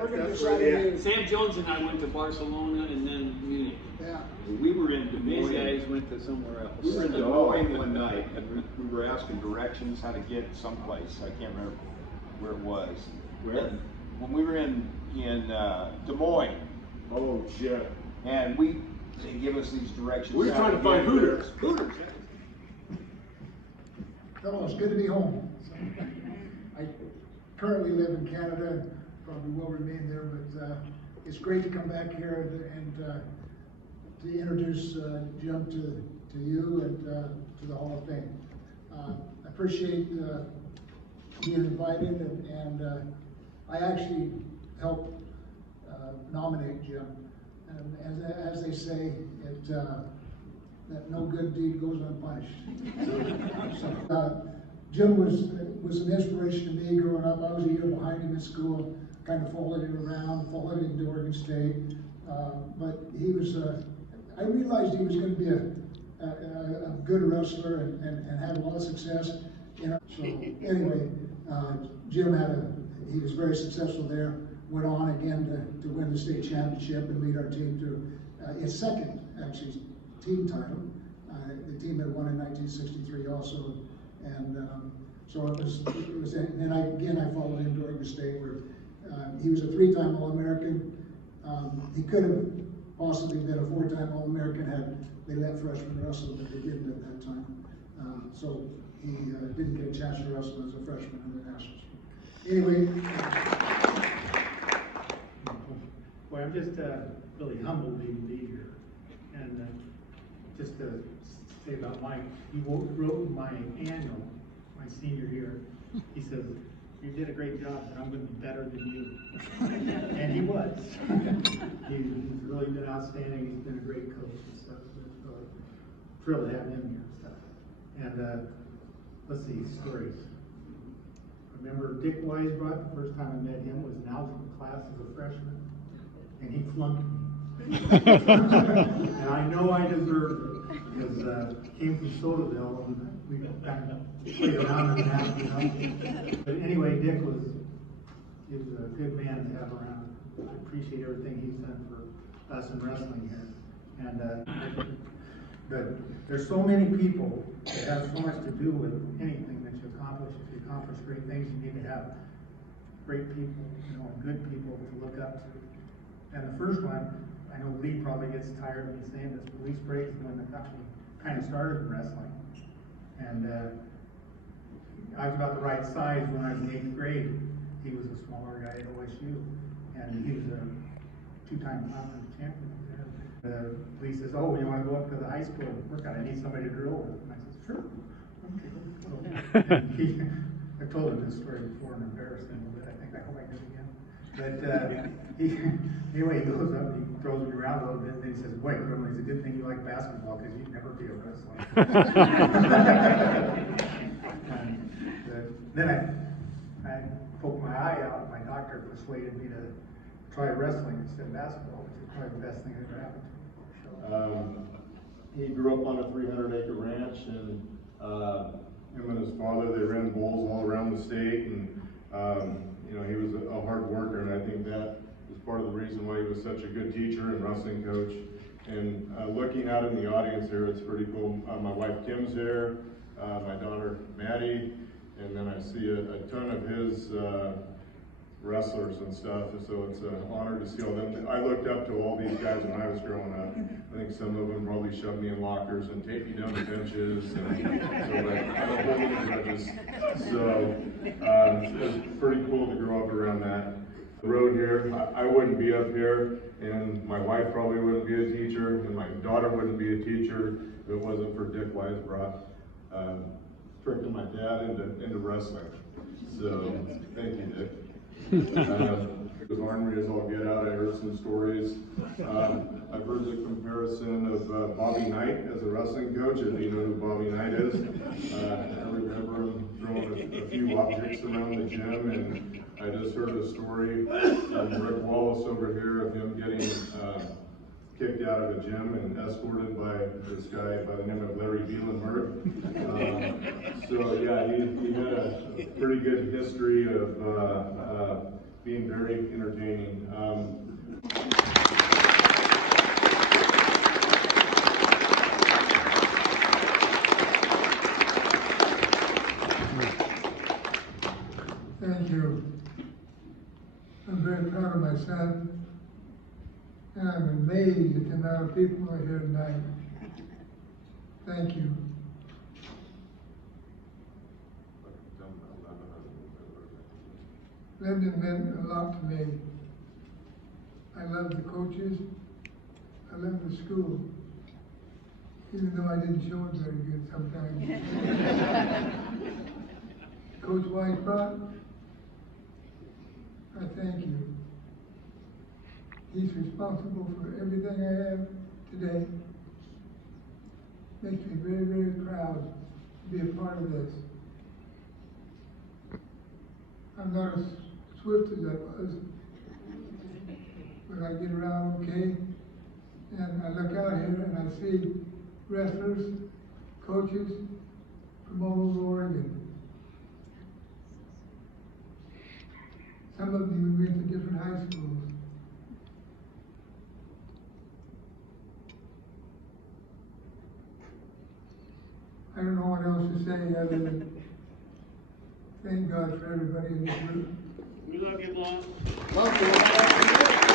Sam Jones and I went to Barcelona and then Munich. Yeah. We were in Des These Moines. guys went to somewhere else. We were in Des Moines one night, and we were asking directions how to get someplace. I can't remember where it was. Where? And when we were in Des Moines. Oh, shit. And they give us these directions. We were trying to find Hooters. Hooters. Hello, it's good to be home. I currently live in Canada, probably will remain there, but it's great to come back here and to introduce Jim to you and to the Hall of Fame. I appreciate being invited, and I actually helped nominate Jim. And as they say, that no good deed goes unpunished. Jim was an inspiration to me growing up. I was a year behind him in school, kind of followed him around, followed him to Oregon State. But he was, I realized he was going to be a good wrestler and had a lot of success. So anyway, Jim he was very successful there. Went on again to win the state championship and lead our team to its second, actually, team title. The team had won in 1963 also, and so it was. And then I followed him to Oregon State, where he was a 3-time All-American. He could have possibly been a 4-time All-American had they let freshmen wrestle, but they didn't at that time. So he didn't get a chance to wrestle as a freshman in the Nationals. Anyway. Well, I'm just really humbled to be here. And just to say about Mike, he wrote my annual, my senior year. He says, "You did a great job, but I'm going to be better than you." And he was. He's really been outstanding. He's been a great coach and stuff. So thrilled to have him here and stuff. And let's see, stories. Remember Dick Weisbrot, the first time I met him was in algebra class as a freshman. And he flunked me. And I know I deserved it, because came from Sotaville, and we kind of played around in that, you know. But anyway, Dick was a good man to have around. I appreciate everything he's done for us in wrestling here. And but there's so many people that have so much to do with anything that you accomplish. If you accomplish great things, you need to have great people, you know, good people to look up to. And the first one, I know Lee probably gets tired of me saying this, but Lee Sprague is when the company kind of started in wrestling. And I was about the right size when I was in 8th grade. He was a smaller guy at OSU, and he was a 2-time conference champion there. Lee says, "Oh, you want to go up to the high school and work out? I need somebody to drill with." And I said, "Sure." Okay. And I told him this story before and embarrassed him a bit. I hope I do it again. But anyway, he goes up and he throws me around a little bit, and then he says, "Boy, Crumley, it's a good thing you like basketball, because you'd never be a wrestler." Then I poked my eye out, and my doctor persuaded me to try wrestling instead of basketball, which is probably the best thing that ever happened to me. He grew up on a 300-acre ranch, and him and his father, they ran bulls all around the state, and you know, he was a hard worker, and I think that is part of the reason why he was such a good teacher and wrestling coach. And looking out in the audience here, it's pretty cool. My wife Kim's here, my daughter Maddie, and then I see a ton of his wrestlers and stuff, so it's an honor to see all them. I looked up to all these guys when I was growing up. I think some of them probably shoved me in lockers and taped me down the benches, and so I don't hold any grudges. So it was pretty cool to grow up around that. The road here, I wouldn't be up here, and my wife probably wouldn't be a teacher, and my daughter wouldn't be a teacher if it wasn't for Dick Weisbrot tricking my dad into wrestling. So thank you, Dick. It was ornery as all get out. I heard some stories. I've heard the comparison of Bobby Knight as a wrestling coach, if you know who Bobby Knight is. I remember him throwing a few objects around the gym, and I just heard a story from Rick Wallace over here of him getting kicked out of a gym and escorted by this guy by the name of Larry Bielenberg. So yeah, he had a pretty good history of being very entertaining. Thank you. I'm very proud of my son, and I'm amazed at the amount of people who are here tonight. Thank you. Lebanon meant a lot to me. I love the coaches. I love the school, even though I didn't show it very good sometimes. Coach Weisbrot, I thank you. He's responsible for everything I have today. Makes me very, very proud to be a part of this. I'm not as swift as I was, but I get around okay. And I look out here and I see wrestlers, coaches from all over Oregon. Some of you went to different high schools. I don't know what else to say other than thank God for everybody in this room. We love you, Lamont. Love you.